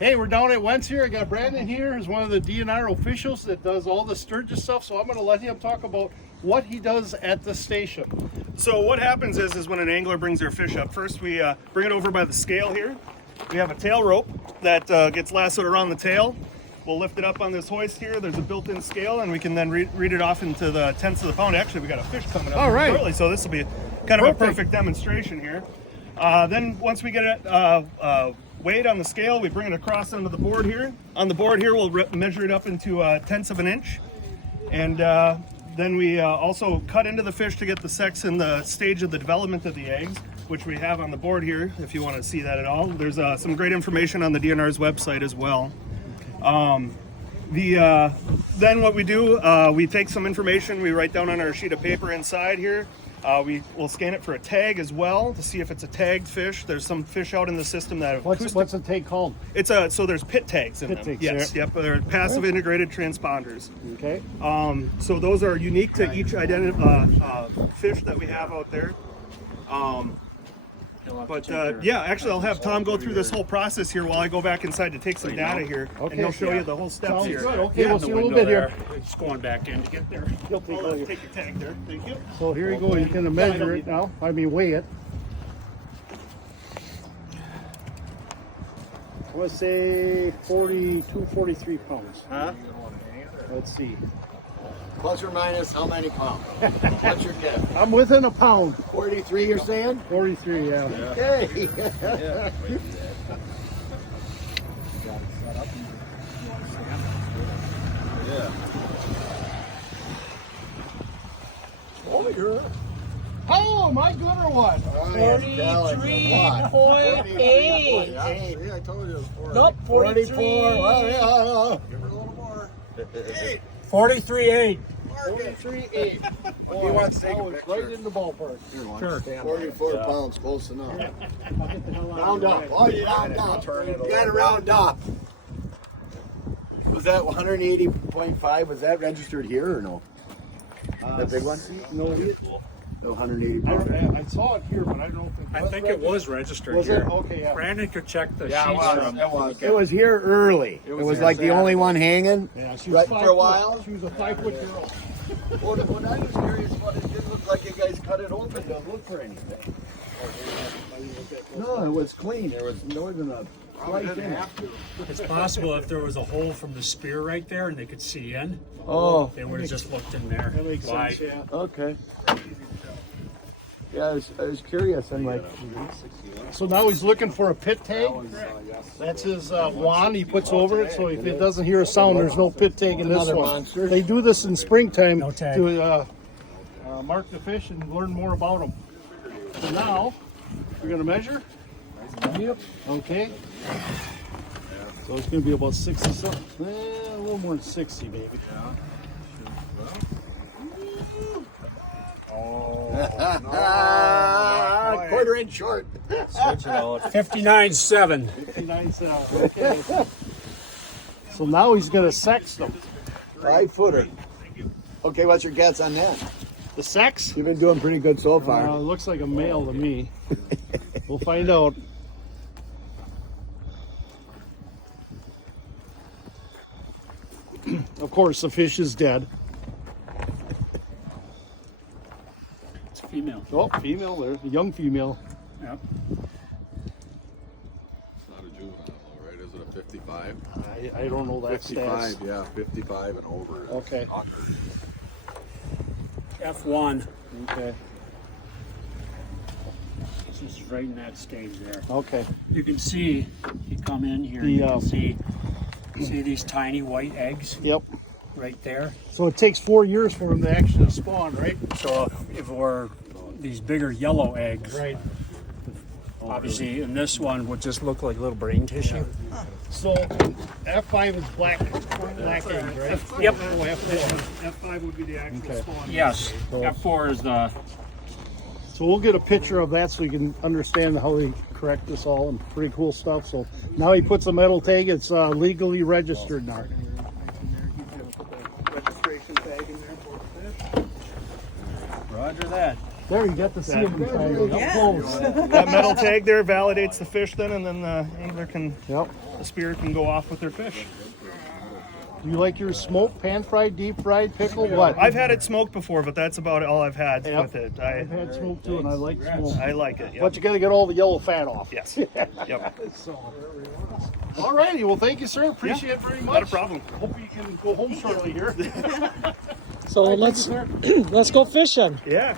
Hey, we're down at Wendt's here. I got Brandon here, who's one of the DNR officials that does all the sturgeon stuff. So I'm going to let him talk about what he does at the station. So what happens is when an angler brings their fish up, first we bring it over by the scale here. We have a tail rope that gets lassoed around the tail. We'll lift it up on this hoist here. There's a built-in scale, and we can then read it off into the tenths of the pound. Actually, we got a fish coming up shortly, so this will be kind of a perfect demonstration here. Then once we get it weighed on the scale, we bring it across onto the board here. On the board here, we'll measure it up into tenths of an inch. And then we also cut into the fish to get the sex and the stage of the development of the eggs, which we have on the board here, if you want to see that at all. There's some great information on the DNR's website as well. Then what we do, we take some information, we write down on our sheet of paper inside here. We'll scan it for a tag as well to see if it's a tagged fish. There's some fish out in the system that have What's the tag called? It's so there's pit tags in them. Tags, yes, yep. They're passive integrated transponders. Okay. So those are unique to each fish that we have out there. Yeah, actually, I'll have Tom go through this whole process here while I go back inside to take some data here, and he'll show you the whole steps Sounds here. good. Okay, we'll see a little bit here. It's going back in to get there. He'll take I'll it. take your tag there. Thank you. So here you go. He's going to measure it now. Weigh it. I want to say 42, 43 pounds. Huh? Let's see. Plus or minus how many pounds? What's your guess? I'm within a pound. 43, you're saying? 43, yeah. Okay. Oh, you're. Oh, am I good or what? 43.8. 48. I told you it was 40. Nope, 44. 43. Well, yeah. Give her a little more. 43.8. 43.8. He wants to take a Right picture. in the ballpark. Sure. 44 pounds, close enough. I'll get the hell out Round of up. here. Oh, you round up. You got to round up. Was that 180.5? Was that registered here or no? The big one? No, The 180 pound. I saw it here, but I don't think. I think it was registered Was here. it? Okay, yeah. Brandon could check the Yeah, sheets from. it was. It was here early. It was like the only one hanging. Yeah, she was Right 5 for a while? She was a 5-foot girl. What I was curious about, it didn't look like you guys cut it open to look for anything. No, it was clean. There was more than a slice in it. It's possible if there was a hole from the spear right there and they could see in, Oh, they would have just looked in there. That makes Why? sense, yeah. okay. Yeah, I was curious. I'm like, So now he's looking for a pit tag. That's his wand he puts over it, so if it doesn't hear a sound, there's no pit tag in this Another one. monster. They do this in springtime No tag. to mark the fish and learn more about them. So now, we're going to measure? Yep. Okay. So it's going to be about 60 something. A little more than 60 maybe. quarter inch short. 59.7. 59 cents. Okay. So now he's going to sex them. 5 footer. Okay, what's your guess on that? The sex? You've been doing pretty good so far. Looks like a male to me. We'll find out. Of course, the fish is dead. It's female. Oh, female. There's a young female. Yep. It's not a juvenile though, right? Is it a 55? I don't know that 55, stats. yeah, 55 and over. Okay. F1. Okay. It's just right in that stage there. Okay. You can see, you come in here, The, you can see these tiny white eggs Yep. right there. So it takes 4 years for them to actually spawn, right? So if we're these bigger yellow eggs, Right. obviously, and this one would just look like little brain tissue. So F5 is black eggs, right? Yep. Oh, F4. F5 would be the actual Okay. spawn. Yes. F4 is the. So we'll get a picture of that so you can understand how they correct this all and pretty cool stuff. So now he puts a metal tag. It's legally registered now. Registration tag in there for the fish. Roger that. There, you got to see him up close. That metal tag there validates the fish then, and then the angler can, Yep. the spear can go off with their fish. You like your smoked, pan fried, deep fried, pickle, what? I've had it smoked before, but that's about all I've had Yep. with it. I've had smoked too, and I like smoked. I like it. But Yep. you got to get all the yellow fat off. Yes. Yep. All righty. Well, thank you, sir. Appreciate it very much. Not a problem. Hope you can go home shortly here. So let's go fishing. Yeah.